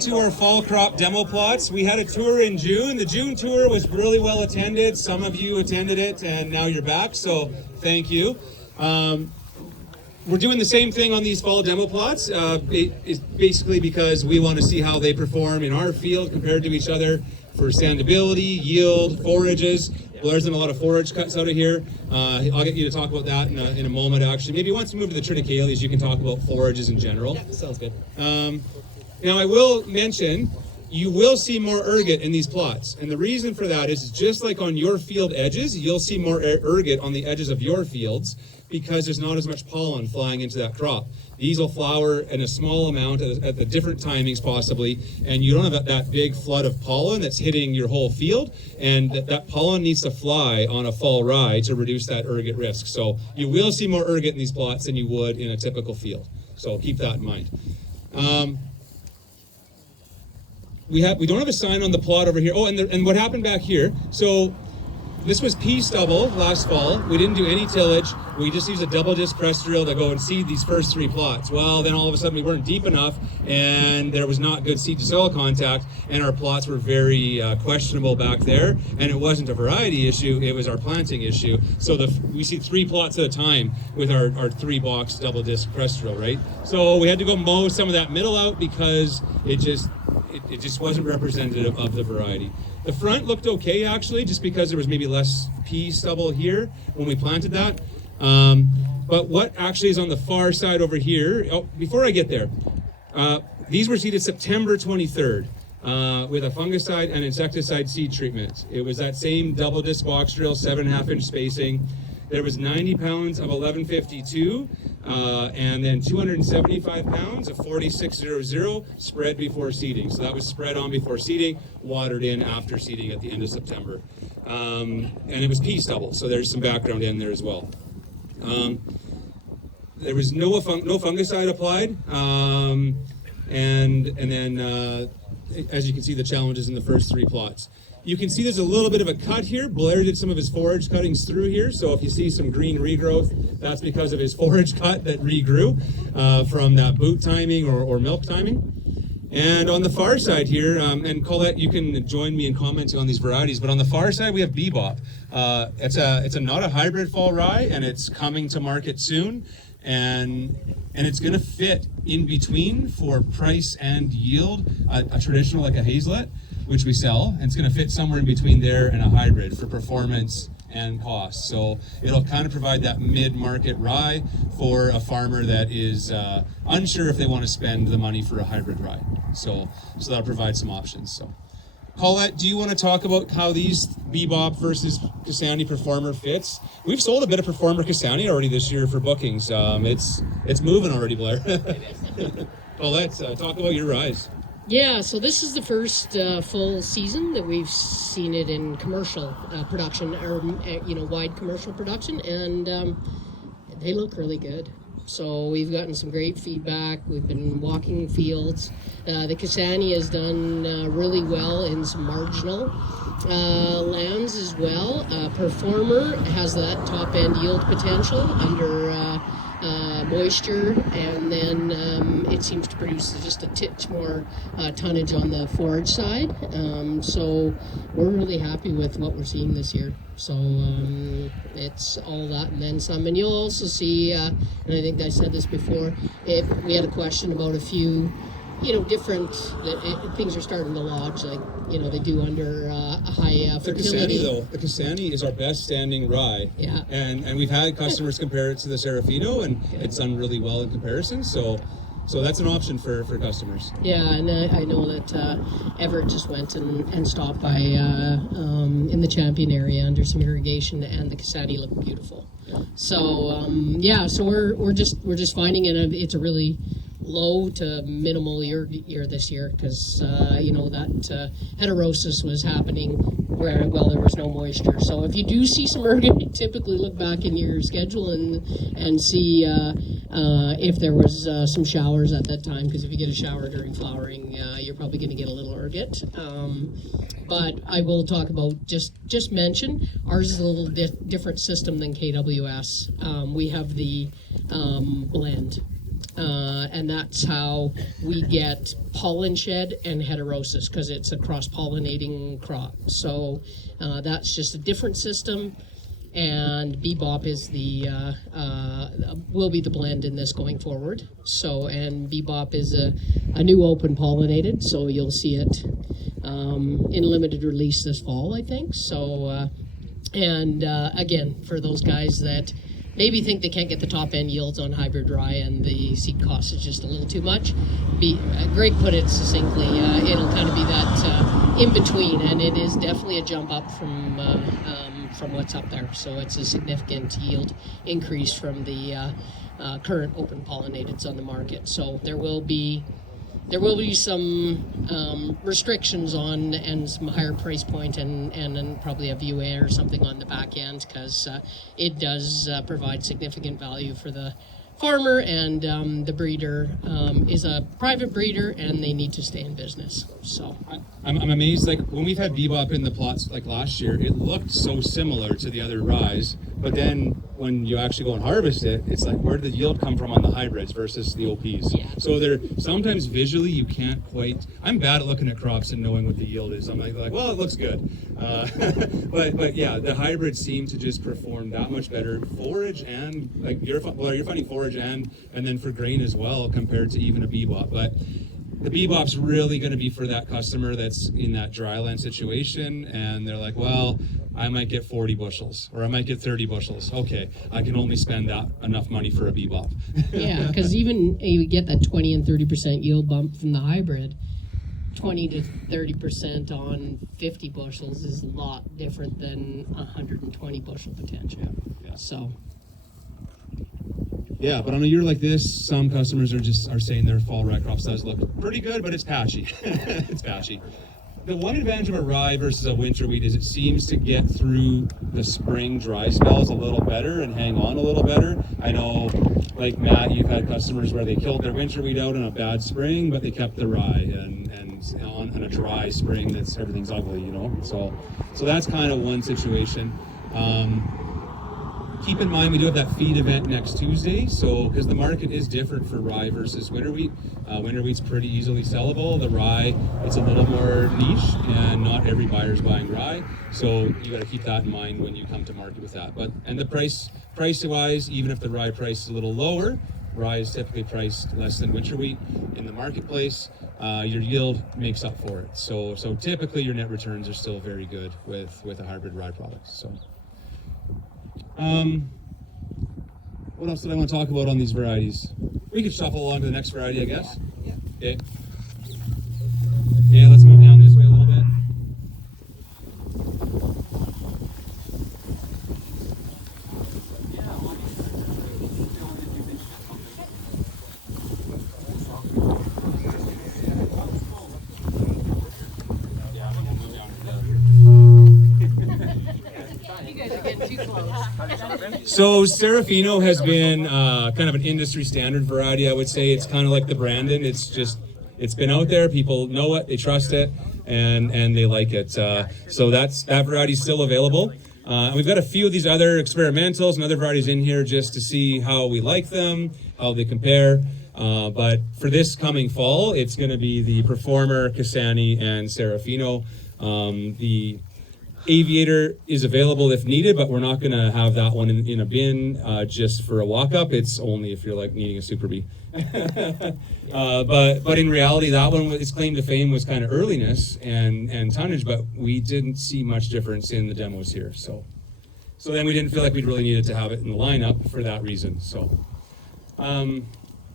To our fall crop demo plots. We had a tour in June. The June tour was really well attended. Some of you attended it and now you're back, so thank you. We're doing the same thing on these fall demo plots. It's basically because we want to see how they perform in our field compared to each other for standability, yield, forages. Blair's done a lot of forage cuts out of here. I'll get you to talk about that in a moment, actually. Maybe once we move to the Triticales, you can talk about forages in general. Yeah, sounds good. Now, I will mention, you will see more ergot in these plots. And the reason for that is just like on your field edges, you'll see more ergot on the edges of your fields because there's not as much pollen flying into that crop. These will flower in a small amount at the different timings possibly, and you don't have that big flood of pollen that's hitting your whole field, and that pollen needs to fly on a fall rye to reduce that ergot risk. So you will see more ergot in these plots than you would in a typical field. So keep that in mind. We don't have a sign on the plot over here. Oh, and what happened back here, so this was pea stubble last fall. We didn't do any tillage. We just used a double disc press drill to go and seed these first 3 plots. Well, then all of a sudden we weren't deep enough and there was not good seed to soil contact, and our plots were very questionable back there, and it wasn't a variety issue, it was our planting issue. So we see 3 plots at a time with our 3-box double disc press drill, right? So we had to go mow some of that middle out because it just wasn't representative of the variety. The front looked okay, actually, just because there was maybe less pea stubble here when we planted that. But what actually is on the far side over here, before I get there, these were seeded September 23rd with a fungicide and insecticide seed treatment. It was that same double disc box drill, 7.5-inch spacing. There was 90 pounds of 1152, and then 275 pounds of 4600 spread before seeding. So that was spread on before seeding, watered in after seeding at the end of September. And it was pea stubble, so there's some background in there as well. There was no fungicide applied, and then as you can see, the challenges in the first 3 plots. You can see there's a little bit of a cut here. Blair did some of his forage cuttings through here, so if you see some green regrowth, that's because of his forage cut that regrew from that boot timing or milk timing. And on the far side here, and Colette, you can join me in commenting on these varieties, but on the far side we have Bebop. It's not a hybrid fall rye, and it's coming to market soon, and it's going to fit in between for price and yield, a traditional like a hazelet, which we sell, and it's going to fit somewhere in between there and a hybrid for performance and cost. So it'll kind of provide that mid-market rye for a farmer that is unsure if they want to spend the money for a hybrid rye. So that'll provide some options. So, Colette, do you want to talk about how these Bebop versus Cassani Performer fits? We've sold a bit of Performer Cassani already this year for bookings. It's moving already, Blair. Colette, talk about your ryes. Yeah, so this is the first full season that we've seen it in commercial production, or wide commercial production, and they look really good. So we've gotten some great feedback. We've been walking fields. The Cassani has done really well in some marginal lands as well. Performer has that top end yield potential under moisture, and then it seems to produce just a titch more tonnage on the forage side. So we're really happy with what we're seeing this year. So it's all that and then some. And you'll also see, and I think I said this before, we had a question about a few different things are starting to lodge, like they do under a high fertility. The Cassani is our best standing rye. Yeah. And we've had customers compare it to the Serafino, and it's done really well in comparison. So that's an option for customers. Yeah, and I know that Everett just went and stopped by in the Champion area under some irrigation, and the Cassani looked beautiful. So so we're just finding it's a really low to minimal year this year, because that heterosis was happening where there was no moisture. So if you do see some ergot, typically look back in your schedule and see if there was some showers at that time, because if you get a shower during flowering, you're probably going to get a little ergot. But I will talk about, just mention, ours is a little different system than KWS. We have the blend. and that's how we get pollen shed and heterosis, because it's a cross-pollinating crop. So that's just a different system, and Bebop is will be the blend in this going forward. So, and Bebop is a new open pollinated, so you'll see it in limited release this fall, I think. So, again, for those guys that maybe think they can't get the top end yields on hybrid rye and the seed cost is just a little too much, Greg put it succinctly, it'll kind of be that in between, and it is definitely a jump up from what's up there. So it's a significant yield increase from the current open pollinateds on the market. So there will be some restrictions on, and some higher price point, and then probably a VUA or something on the back end, because it does provide significant value for the farmer, and the breeder is a private breeder, and they need to stay in business. So I'm amazed, like when we've had Bebop in the plots like last year, it looked so similar to the other ryes, but then when you actually go and harvest it, it's like, where did the yield come from on the hybrids versus the OPs? Yeah. So they're sometimes visually you can't quite. I'm bad at looking at crops and knowing what the yield is. I'm like well, it looks good, but yeah, the hybrids seem to just perform that much better forage, and like you're finding forage and then for grain as well, compared to even a Bebop. But the Bebop's really going to be for that customer that's in that dryland situation, and they're like, well, I might get 40 bushels, or I might get 30 bushels. Okay, I can only spend that enough money for a Bebop. yeah, because even you get that 20 and 30% yield bump from the hybrid, 20 to 30% on 50 bushels is a lot different than 120 bushel potential. Yeah. So. Yeah, but on a year like this, some customers are saying their fall rye crops does look pretty good, but it's patchy. It's patchy. The one advantage of a rye versus a winter wheat is it seems to get through the spring dry spells a little better and hang on a little better. I know, like Matt, you've had customers where they killed their winter wheat out in a bad spring, but they kept the rye, and on a dry spring, everything's ugly, you know. So that's kind of one situation. Keep in mind, we do have that feed event next Tuesday, so because the market is different for rye versus winter wheat. Winter wheat's pretty easily sellable. The rye, it's a little more niche, and not every buyer's buying rye, so you got to keep that in mind when you come to market with that. And the price-wise, even if the rye price is a little lower, rye is typically priced less than winter wheat in the marketplace. Your yield makes up for it. So typically your net returns are still very good with a hybrid rye product. So. What else did I want to talk about on these varieties? We could shuffle on to the next variety, I guess. Yeah. Okay. Okay, let's move down this way a little bit. So Serafino has been kind of an industry standard variety, I would say. It's kind of like the Brandon. It's been out there. People know it, they trust it, and they like it. So that variety is still available. And we've got a few of these other experimentals and other varieties in here just to see how we like them, how they compare. But for this coming fall, it's going to be the Performer, Cassani, and Serafino. The Aviator is available if needed, but we're not going to have that one in a bin just for a walk-up. It's only if you're like needing a Super Bee. But in reality, that one, its claim to fame was kind of earliness and tonnage, but we didn't see much difference in the demos here. So then we didn't feel like we'd really needed to have it in the lineup for that reason. So,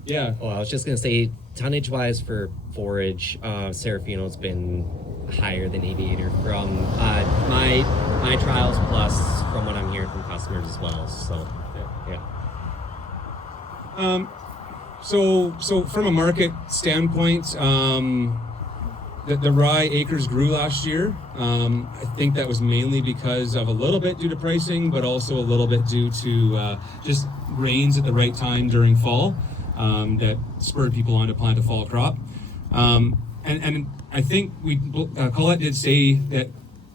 yeah. Oh, I was just going to say, tonnage-wise for forage, Serafino's been higher than Aviator from my trials, plus from what I'm hearing from customers as well. So, yeah. So from a market standpoint, the rye acres grew last year. I think that was mainly because of a little bit due to pricing, but also a little bit due to just rains at the right time during fall that spurred people on to plant a fall crop. And I think Colette did say that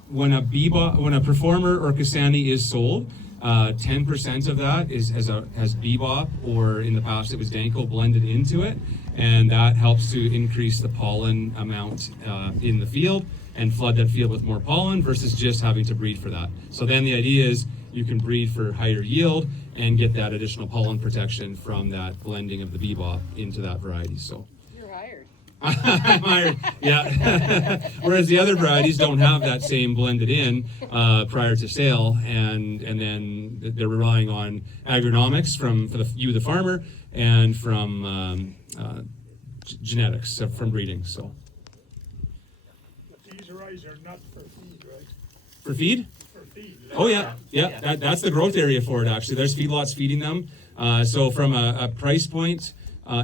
when a Performer or Cassani is sold, 10% of that has bebop, or in the past it was danko blended into it, and that helps to increase the pollen amount in the field and flood that field with more pollen versus just having to breed for that. So then the idea is you can breed for higher yield and get that additional pollen protection from that blending of the bebop into that variety. So You're hired. I'm hired, yeah. Whereas the other varieties don't have that same blended in prior to sale, and then they're relying on agronomics for the farmer, and from genetics, so from breeding. So These varieties are not for feed, right? for feed. For feed. Oh yeah. That's the growth area for it. Actually, there's feedlots feeding them. So from a price point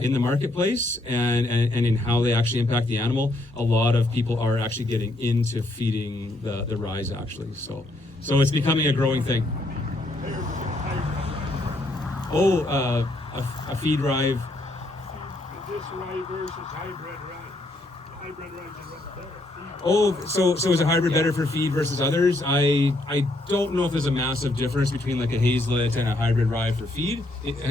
in the marketplace and in how they actually impact the animal, a lot of people are actually getting into feeding the rye actually. So it's becoming a growing thing. Oh, a feed rye. This rye versus hybrid rye. Hybrid rye is better. Oh, so is a hybrid better for feed versus others? I don't know if there's a massive difference between like a hazelet and a hybrid rye for feed,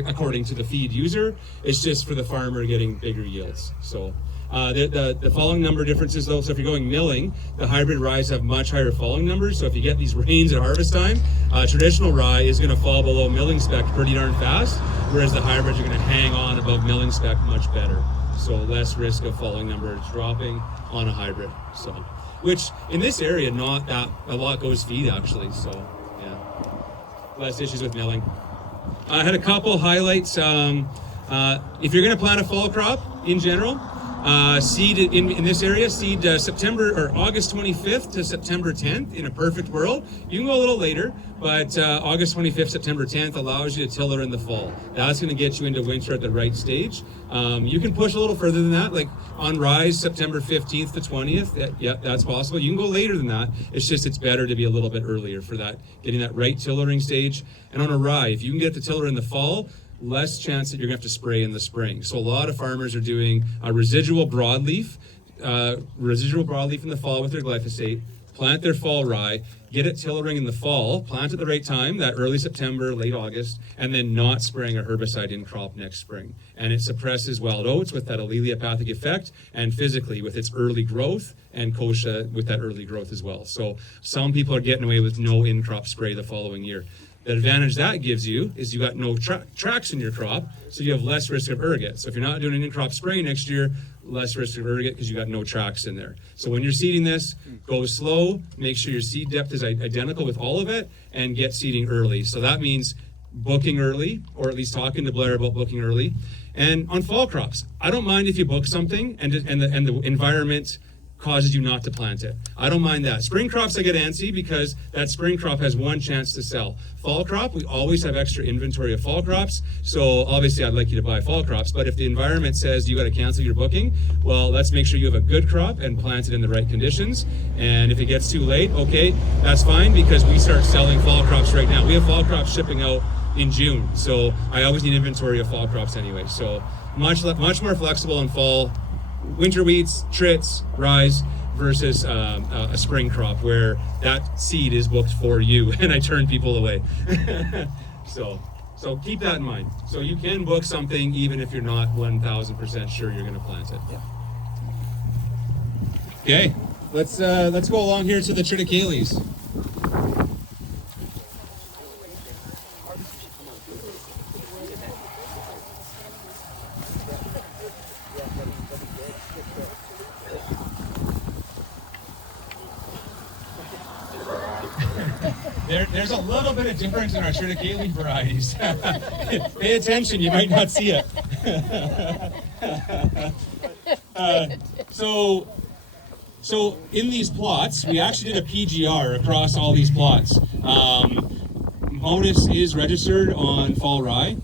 according to the feed user. It's just for the farmer getting bigger yields. So the falling number differences though, so if you're going milling, the hybrid ryes have much higher falling numbers. So if you get these rains at harvest time, traditional rye is going to fall below milling spec pretty darn fast, whereas the hybrids are going to hang on above milling spec much better. So less risk of falling numbers dropping on a hybrid. So, which in this area, not that a lot goes feed actually. So yeah, less issues with milling. I had a couple highlights. If you're going to plant a fall crop in general, seed in this area, seed September or August 25th to September 10th in a perfect world. You can go a little later, but August 25th, September 10th allows you to tiller in the fall. That's going to get you into winter at the right stage. You can push a little further than that, like on rise September 15th to 20th. Yeah, that's possible. You can go later than that. It's just it's better to be a little bit earlier for that, getting that right tillering stage. And on a rye, if you can get the tiller in the fall, less chance that you're going to have to spray in the spring. So a lot of farmers are doing a residual broadleaf in the fall with their glyphosate, plant their fall rye, get it tillering in the fall, plant at the right time, that early September, late August, and then not spraying a herbicide in crop next spring. And it suppresses wild oats with that alleliopathic effect, and physically with its early growth, and kochia with that early growth as well. So some people are getting away with no in-crop spray the following year. The advantage that gives you is you got no tracks in your crop, so you have less risk of ergot. So if you're not doing an in-crop spraying next year, less risk of ergot because you got no tracks in there. So when you're seeding this, go slow, make sure your seed depth is identical with all of it, and get seeding early. So that means booking early, or at least talking to Blair about booking early. And on fall crops, I don't mind if you book something and the environment causes you not to plant it. I don't mind that. Spring crops I get antsy because that spring crop has one chance to sell. Fall crop, we always have extra inventory of fall crops, so obviously I'd like you to buy fall crops, but if the environment says you got to cancel your booking, well, let's make sure you have a good crop and plant it in the right conditions. And if it gets too late, okay, that's fine, because we start selling fall crops right now. We have fall crops shipping out in June, so I always need inventory of fall crops anyway. So much more flexible in fall. Winter wheats, trits, rye versus a spring crop where that seed is booked for you and I turn people away. So keep that in mind. So you can book something even if you're not 1,000% sure you're going to plant it. Yeah. Okay, let's go along here to the Triticales. There's a little bit of difference in our Triticale varieties. Pay attention, you might not see it. So in these plots, we actually did a PGR across all these plots. Modus is registered on fall rye.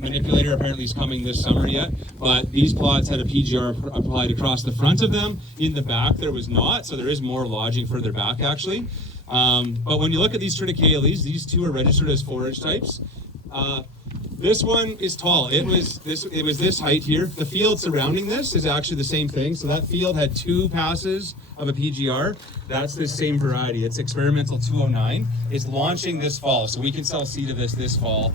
Manipulator apparently is coming this summer yet, but these plots had a PGR applied across the front of them. In the back there was not, so there is more lodging further back actually. But when you look at these Triticales, these two are registered as forage types. This one is tall. It was this height here. The field surrounding this is actually the same thing. So that field had 2 passes of a PGR. That's the same variety. It's experimental 209. It's launching this fall, so we can sell seed of this fall.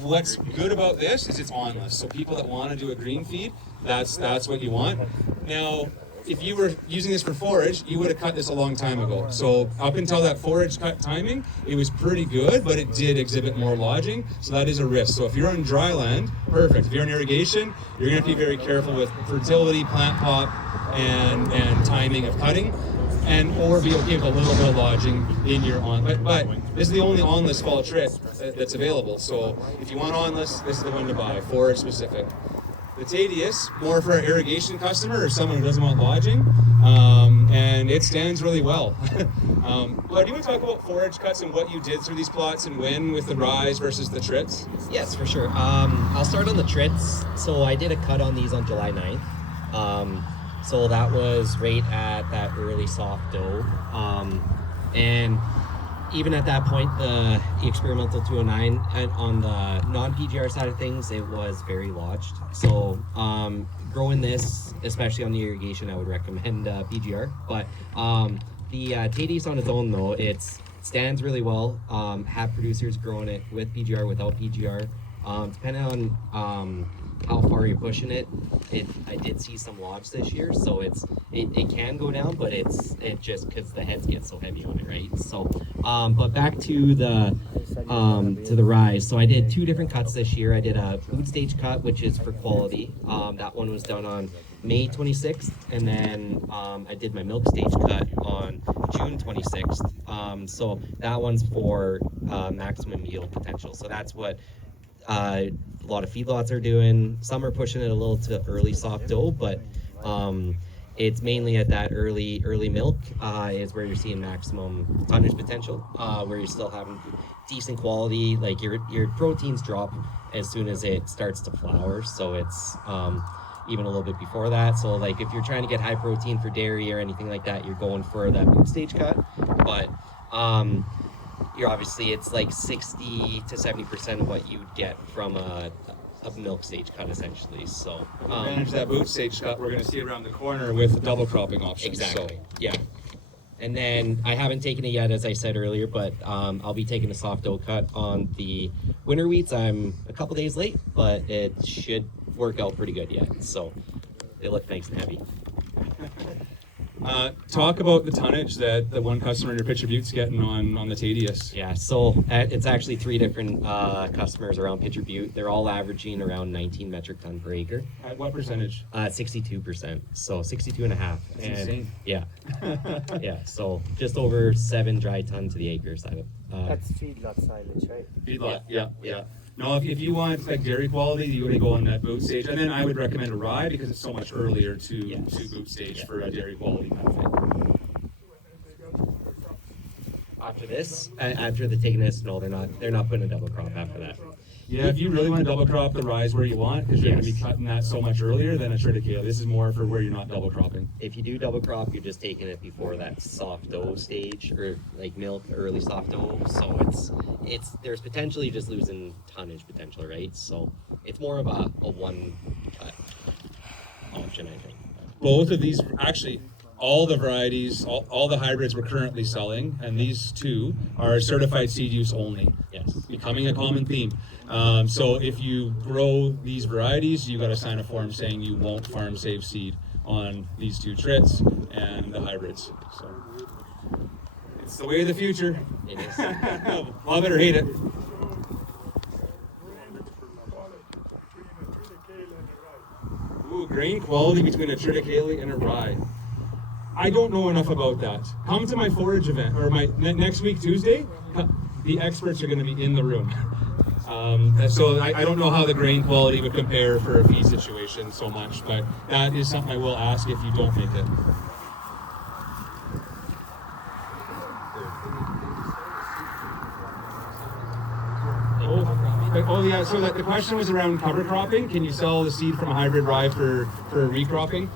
What's good about this is it's on-list. So people that want to do a green feed, that's what you want. Now, if you were using this for forage, you would have cut this a long time ago. So up until that forage cut timing, it was pretty good, but it did exhibit more lodging, so that is a risk. So if you're on dry land, perfect. If you're in irrigation, you're going to have to be very careful with fertility, plant pop, and timing of cutting, or be okay with a little bit of lodging in your on. But this is the only on-list fall trit that's available. So if you want on-list, this is the one to buy, forage specific. The Tadius, more for an irrigation customer or someone who doesn't want lodging, and it stands really well. But do you want to talk about forage cuts and what you did through these plots and when with the rise versus the trits? Yes, for sure. I'll start on the trits. So I did a cut on these on July 9th. So that was right at that early soft dough. And even at that point, the experimental 209 on the non-PGR side of things, it was very lodged. So growing this, especially on the irrigation, I would recommend PGR. But the Tadius on its own, though, it stands really well. Have producers growing it with PGR, without PGR. Depending on how far you're pushing it, I did see some lodge this year, so it can go down, but it just because the heads get so heavy on it, right? So but back to the rise. So I did 2 different cuts this year. I did a food stage cut, which is for quality. That one was done on May 26th, and then I did my milk stage cut on June 26th. So that one's for maximum yield potential. So that's what a lot of feedlots are doing. Some are pushing it a little to early soft dough, but it's mainly at that early milk is where you're seeing maximum tonnage potential, where you're still having decent quality. Like your proteins drop as soon as it starts to flour, so it's even a little bit before that. So like if you're trying to get high protein for dairy or anything like that, you're going for that food stage cut. But you're obviously, it's like 60 to 70% of what you'd get from a milk stage cut, essentially. So Manage that boot stage cut we're going to see around the corner with the double cropping options. exactly, So. yeah. And then I haven't taken it yet, as I said earlier, but I'll be taking a soft dough cut on the winter wheats. I'm a couple days late, but it should work out pretty good yet. So they look nice and heavy. Talk about the tonnage that the one customer in your Pitcher Butte's getting on the Tadius. Yeah, so it's actually 3 different customers around Pitcher Butte. They're all averaging around 19 metric ton per acre. At what percentage? 62%, so 62 and a half. That's insane. Yeah, yeah. So just over 7 dry ton to the acre side of. That's feedlot silage, right? Feedlot, yeah. No, if you want like dairy quality, you would go on that boot stage, and then I would recommend a rye because it's so much earlier to boot stage for a dairy quality kind of thing. After this, after the taking this, no, they're not putting a double crop after that. Yeah, if you really want to double crop the rye where you want, because you're going to be cutting that so much earlier than a Triticale. This is more for where you're not double cropping. If you do double crop, you're just taking it before that soft dough stage, or like milk, early soft dough. So it's there's potentially just losing tonnage potential, right? So it's more of a one cut option, I think. Both of these, actually, all the varieties, all the hybrids we're currently selling, and these 2 are certified seed use only. Yes. Becoming a common theme. So if you grow these varieties, you got to sign a form saying you won't farm save seed on these 2 trits and the hybrids. So it's the way of the future. It is. Love it or hate it. Ooh, grain quality between a Triticale and a rye. I don't know enough about that. Come to my forage event, or my next week, Tuesday. The experts are going to be in the room. So I don't know how the grain quality would compare for a feed situation so much, but that is something I will ask if you don't make it. Oh yeah, so the question was around cover cropping. Can you sell the seed from a hybrid rye for recropping?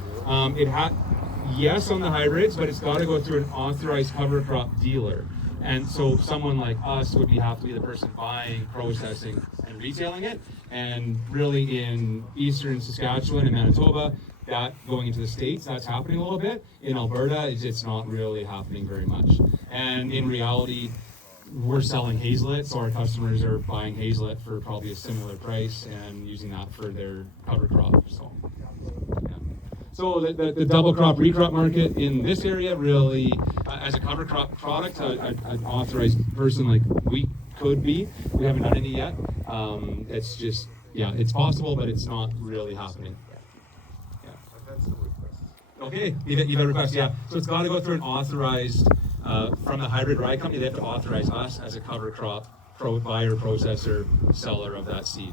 Yes on the hybrids, but it's got to go through an authorized cover crop dealer. And so someone like us would have to be the person buying, processing, and retailing it. And really in eastern Saskatchewan and Manitoba, that going into the States, that's happening a little bit. In Alberta, it's not really happening very much. And in reality, we're selling hazelnut, so our customers are buying hazelnut for probably a similar price and using that for their cover crop. So, yeah. So the double crop recrop market in this area really, as a cover crop product, an authorized person like we could be. We haven't done any yet. It's just, yeah, it's possible, but it's not really happening. Okay, you've a request, yeah. So it's got to go through an authorized, from the hybrid rye company, they have to authorize us as a cover crop buyer, processor, seller of that seed.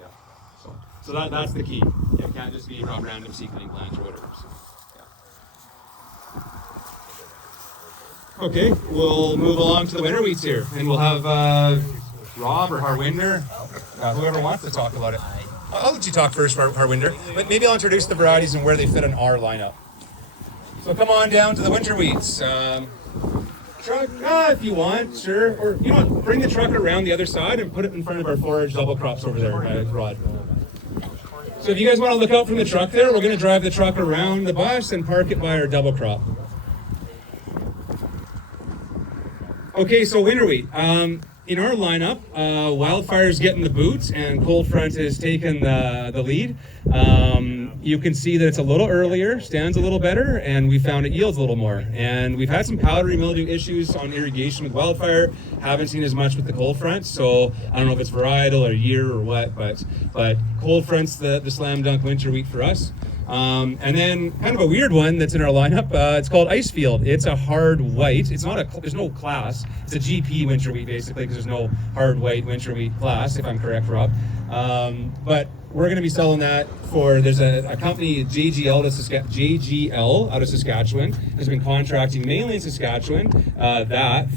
Yeah. So that's the key. It can't just be a random seedling plant or whatever. So, yeah. Okay, we'll move along to the winter wheats here, and we'll have Rob or Harwinder, whoever wants to talk about it. I'll let you talk first, Harwinder, but maybe I'll introduce the varieties and where they fit in our lineup. So come on down to the winter wheats. Truck, if you want, sure. Or, you know what, bring the truck around the other side and put it in front of our forage double crops over there, Rod. So if you guys want to look out from the truck there, we're going to drive the truck around the bus and park it by our double crop. Okay, so winter wheat. In our lineup, Wildfire's getting the boot and Cold Front has taken the lead. You can see that it's a little earlier, stands a little better, and we found it yields a little more. And we've had some powdery mildew issues on irrigation with Wildfire. Haven't seen as much with the Cold Front, so I don't know if it's varietal or year or what, but Cold Front's the slam dunk winter wheat for us. And then kind of a weird one that's in our lineup, it's called Icefield. It's a hard white. It's not there's no class. It's a GP winter wheat basically, because there's no hard white winter wheat class, if I'm correct, Rob. But we're going to be selling that there's a company, JGL out of Saskatchewan, has been contracting mainly in Saskatchewan,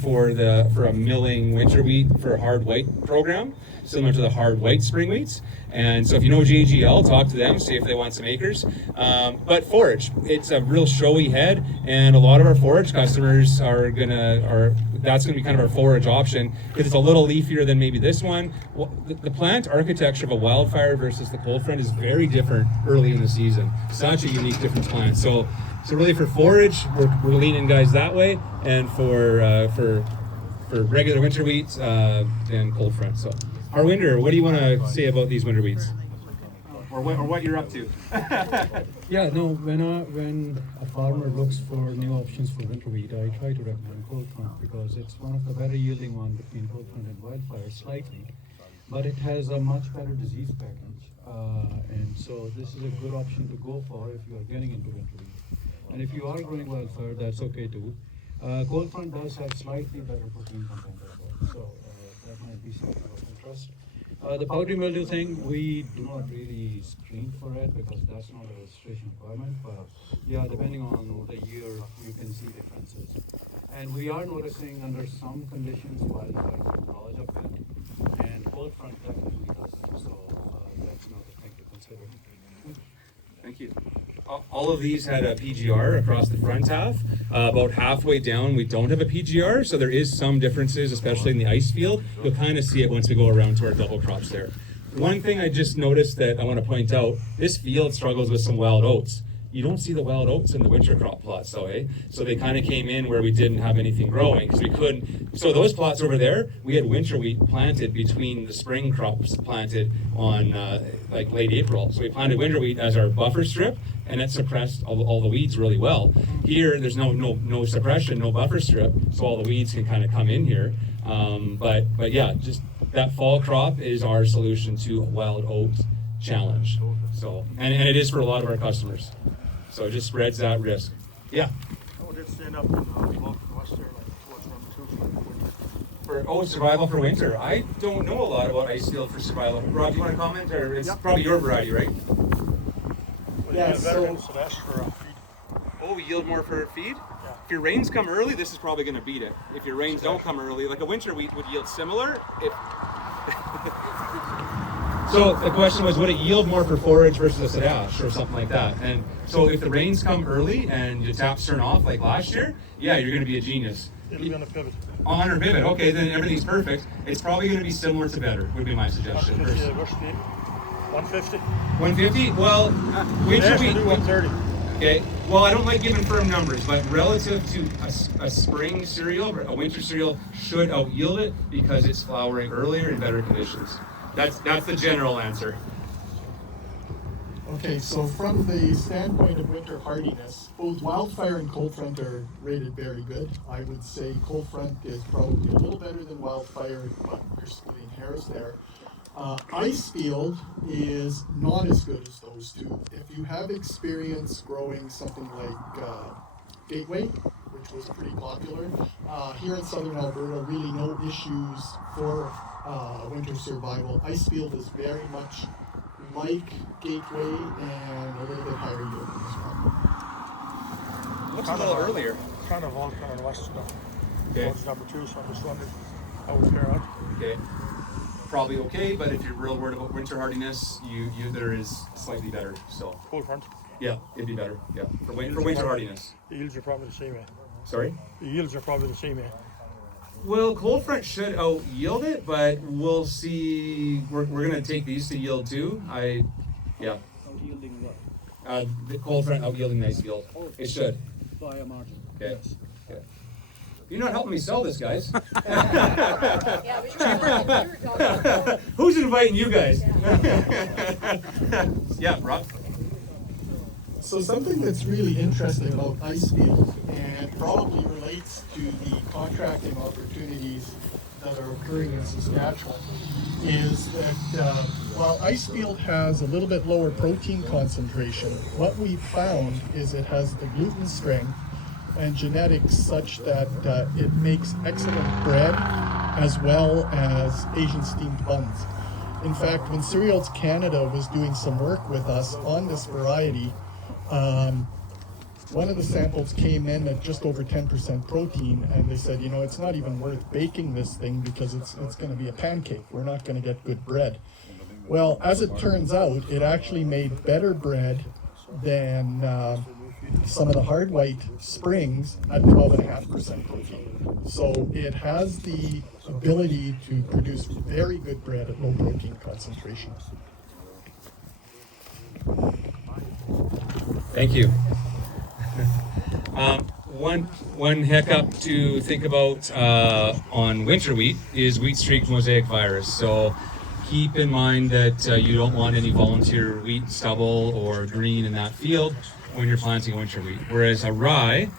for a milling winter wheat for a hard white program, similar to the hard white spring wheats. And so if you know JGL, talk to them, see if they want some acres. But forage, it's a real showy head, and a lot of our forage customers that's gonna be kind of our forage option, because it's a little leafier than maybe this one. Well, the plant architecture of a Wildfire versus the Cold Front is very different early in the season. Such a unique different plant. So really for forage, we're leaning guys that way, and for regular winter wheats, then Cold Front. So. Harwinder, what do you want to say about these winter wheats? Or what you're up to? Yeah, no, when a farmer looks for new options for winter wheat, I try to recommend Cold Front because it's one of the better yielding one between Cold Front and Wildfire slightly, but it has a much better disease package. And so this is a good option to go for if you are getting into winter wheat. And if you are growing Wildfire, that's okay too. Cold Front does have slightly better protein content as well, so that might be something of interest. The powdery mildew thing, we do not really screen for it because that's not a registration requirement, but yeah, depending on the year, you can see differences. And we are noticing under some conditions Wildfire can knowledge of it, and Cold Front definitely doesn't, so that's another thing to consider. Thank you. All of these had a PGR across the front half. About halfway down, we don't have a PGR, so there is some differences, especially in the ice field. You'll kind of see it once we go around to our double crops there. One thing I just noticed that I want to point out, this field struggles with some wild oats. You don't see the wild oats in the winter crop plots, though, eh? So they kind of came in where we didn't have anything growing because we couldn't. So those plots over there, we had winter wheat planted between the spring crops planted on like late April. So we planted winter wheat as our buffer strip, and it suppressed all the weeds really well. Here, there's no suppression, no buffer strip, so all the weeds can kind of come in here. But yeah, just that fall crop is our solution to a wild oat challenge. So and it is for a lot of our customers. So it just spreads that risk. Yeah. Oh, did stand up in west there, like towards Run 2. Survival for winter. I don't know a lot about Icefield for survival. Rob, do you want to comment? Or it's probably your variety, right? Yeah, so that's for feed. Oh, yield more for feed? Yeah. If your rains come early, this is probably going to beat it. If your rains don't come early, like a winter wheat would yield similar. So the question was, would it yield more for forage versus a sodash or something like that? And so if the rains come early and your taps turn off like last year, yeah, you're going to be a genius. It'll be on a pivot. On or pivot. Okay, then everything's perfect. It's probably going to be similar to better, would be my suggestion. 150, what's the 150? 150? Well, winter They actually wheat. do 130. Okay. Well, I don't like giving firm numbers, but relative to a spring cereal, a winter cereal should out yield it because it's flowering earlier in better conditions. That's the general answer. Okay, so from the standpoint of winter hardiness, both Wildfire and Cold Front are rated very good. I would say Cold Front is probably a little better than Wildfire, but we're splitting hairs there. Icefield is not as good as those two. If you have experience growing something like Gateway, which was pretty popular, here in southern Alberta, really no issues for winter survival. Icefield is very much like Gateway and a little bit higher yield as well. Looks a little earlier. Kind of all kind of west stuff. Okay. It's number 2, so I'm just wondering how we fare out. Okay. Probably okay, but if you're real worried about winter hardiness, there is slightly better. So Cold front. yeah, it'd be better. Yeah, for winter hardiness. The yields are probably the same, eh? Sorry. The yields are probably the same, eh? Well, cold front should out yield it, but we'll see. We're gonna take these to yield too. Yeah. Out yielding what? The cold front out yielding nice yield. It should. By a margin. Okay. Okay. You're not helping me sell this, guys. Yeah, we were Who's inviting you guys? Yeah, Rob. So something that's really interesting about Icefield and probably relates to the contracting opportunities that are occurring in Saskatchewan is that while Icefield has a little bit lower protein concentration, what we found is it has the gluten strength and genetics such that it makes excellent bread as well as Asian steamed buns. In fact, when Cereals Canada was doing some work with us on this variety, one of the samples came in at just over 10% protein, and they said, you know, it's not even worth baking this thing because it's going to be a pancake. We're not going to get good bread. Well, as it turns out, it actually made better bread than some of the hard white springs at 12.5% protein. So it has the ability to produce very good bread at low protein concentrations. Thank you. One hiccup to think about on winter wheat is wheat streak mosaic virus. So keep in mind that you don't want any volunteer wheat stubble or green in that field when you're planting winter wheat. Whereas a rye,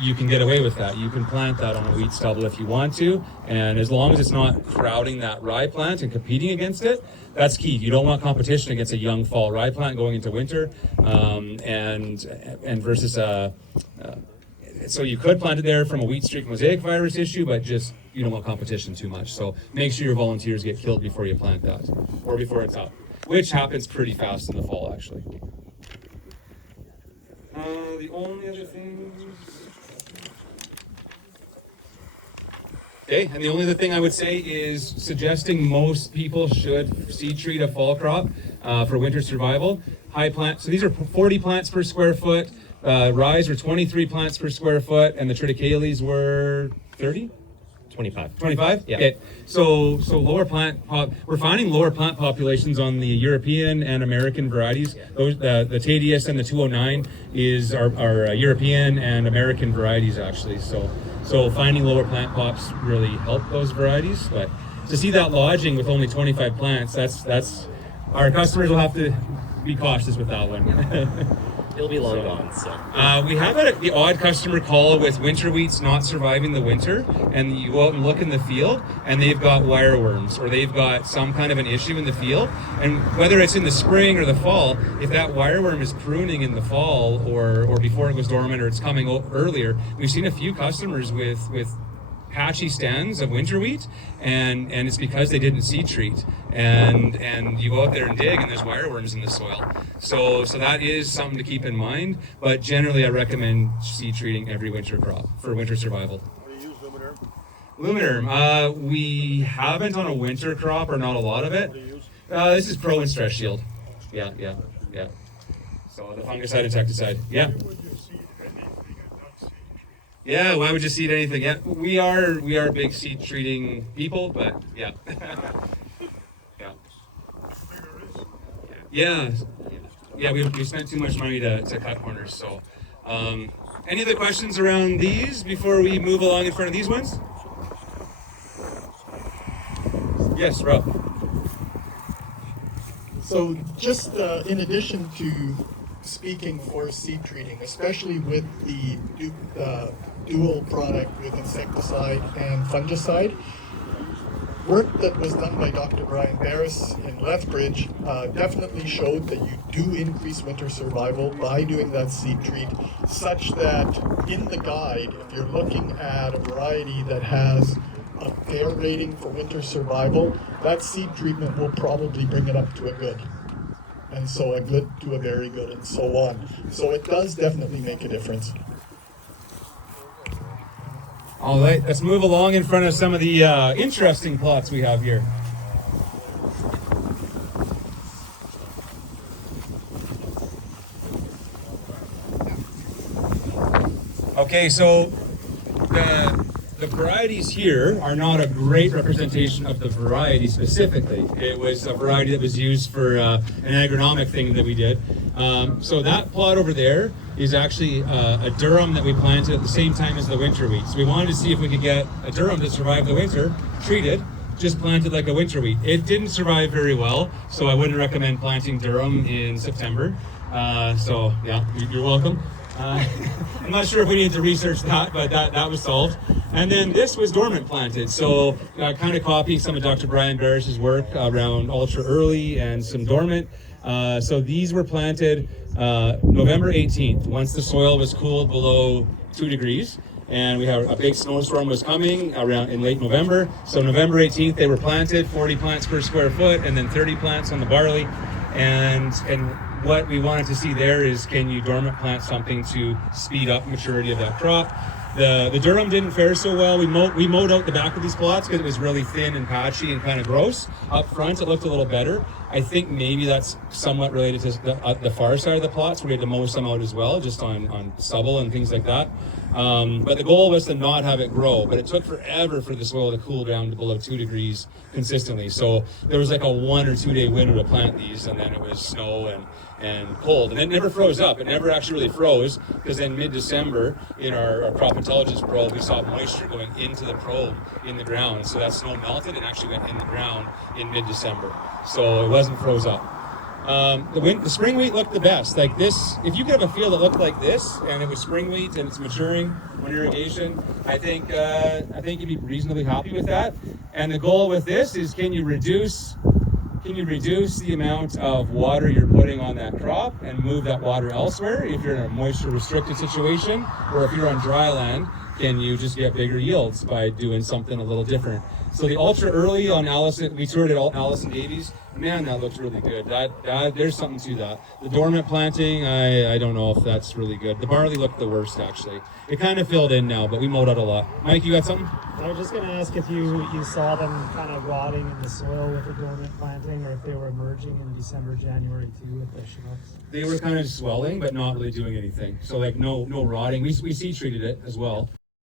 you can get away with that. You can plant that on a wheat stubble if you want to, and as long as it's not crowding that rye plant and competing against it, that's key. You don't want competition against a young fall rye plant going into winter, and versus so you could plant it there from a wheat streak mosaic virus issue, but just you don't want competition too much. So make sure your volunteers get killed before you plant that, or before it's up, which happens pretty fast in the fall actually. The only other thing. Okay, and the only other thing I would say is suggesting most people should seed treat a fall crop for winter survival. High plant, so these are 40 plants per square foot. Rye were 23 plants per square foot, and the Triticales were 30? 25. 25? Yeah. Okay. So lower plant we're finding lower plant populations on the European and American varieties. Those the Tadius and the 209 is our European and American varieties actually. So finding lower plant pops really help those varieties. But to see that lodging with only 25 plants, that's our customers will have to be cautious with that one. It'll be long gone, so. We have had the odd customer call with winter wheats not surviving the winter, and you go out and look in the field, and they've got wireworms, or they've got some kind of an issue in the field, and whether it's in the spring or the fall, if that wireworm is pruning in the fall, or before it goes dormant, or it's coming earlier, we've seen a few customers with patchy stands of winter wheat, and it's because they didn't seed treat, and you go out there and dig and there's wireworms in the soil, so that is something to keep in mind. But generally I recommend seed treating every winter crop for winter survival. Do you use Luminerm? Luminerm, we haven't on a winter crop, or not a lot of it. What do you use? This is Pro and Stress Shield. Yeah. So the fungicide insecticide. Yeah. Where would you seed if anything and not seed treat? Yeah, why would you seed anything? Yeah, we are big seed treating people, but yeah. Yeah. Yeah. Yeah, we spent too much money to cut corners, so. Any other questions around these before we move along in front of these ones? Yes, Rob. So just in addition to speaking for seed treating, especially with the dual product with insecticide and fungicide, work that was done by Dr. Brian Barris in Lethbridge definitely showed that you do increase winter survival by doing that seed treat, such that in the guide, if you're looking at a variety that has a fair rating for winter survival, that seed treatment will probably bring it up to a good. And so a good to a very good and so on. So it does definitely make a difference. All right, let's move along in front of some of the interesting plots we have here. Okay, so the varieties here are not a great representation of the variety specifically. It was a variety that was used for an agronomic thing that we did. So that plot over there is actually a durum that we planted at the same time as the winter wheat. So we wanted to see if we could get a durum to survive the winter, treated, just planted like a winter wheat. It didn't survive very well, so I wouldn't recommend planting durum in September. So yeah, you're welcome. I'm not sure if we need to research that, but that was solved. And then this was dormant planted, so kind of copying some of Dr. Brian Barris's work around ultra early and some dormant. So these were planted November 18th, once the soil was cooled below 2 degrees. And we have a big snowstorm was coming around in late November. So November 18th, they were planted, 40 plants per square foot, and then 30 plants on the barley. And what we wanted to see there is, can you dormant plant something to speed up maturity of that crop? The durum didn't fare so well. We mowed out the back of these plots because it was really thin and patchy and kind of gross. Up front, it looked a little better. I think maybe that's somewhat related to the far side of the plots, where we had to mow some out as well, just on stubble and things like that. But the goal was to not have it grow, but it took forever for the soil to cool down to below 2 degrees consistently. So there was like a 1 or 2 day window to plant these, and then it was snow and cold. And it never froze up. It never actually really froze, because then mid-December in our crop intelligence probe, we saw moisture going into the probe in the ground. So that snow melted and actually went in the ground in mid-December. So it wasn't froze up. The spring wheat looked the best. Like this, if you could have a field that looked like this, and it was spring wheat and it's maturing on irrigation, I think you'd be reasonably happy with that. And the goal with this is, can you reduce the amount of water you're putting on that crop and move that water elsewhere if you're in a moisture restricted situation, or if you're on dry land, can you just get bigger yields by doing something a little different? So the ultra early on Allison, we toured at Allison Davies. Man, that looks really good. That there's something to that. The dormant planting, I don't know if that's really good. The barley looked the worst, actually. It kind of filled in now, but we mowed out a lot. Mike, you got something? I was just going to ask if you saw them kind of rotting in the soil with the dormant planting, or if they were emerging in December, January too with the Chinooks. They were kind of swelling, but not really doing anything. So like no rotting. We seed treated it as well.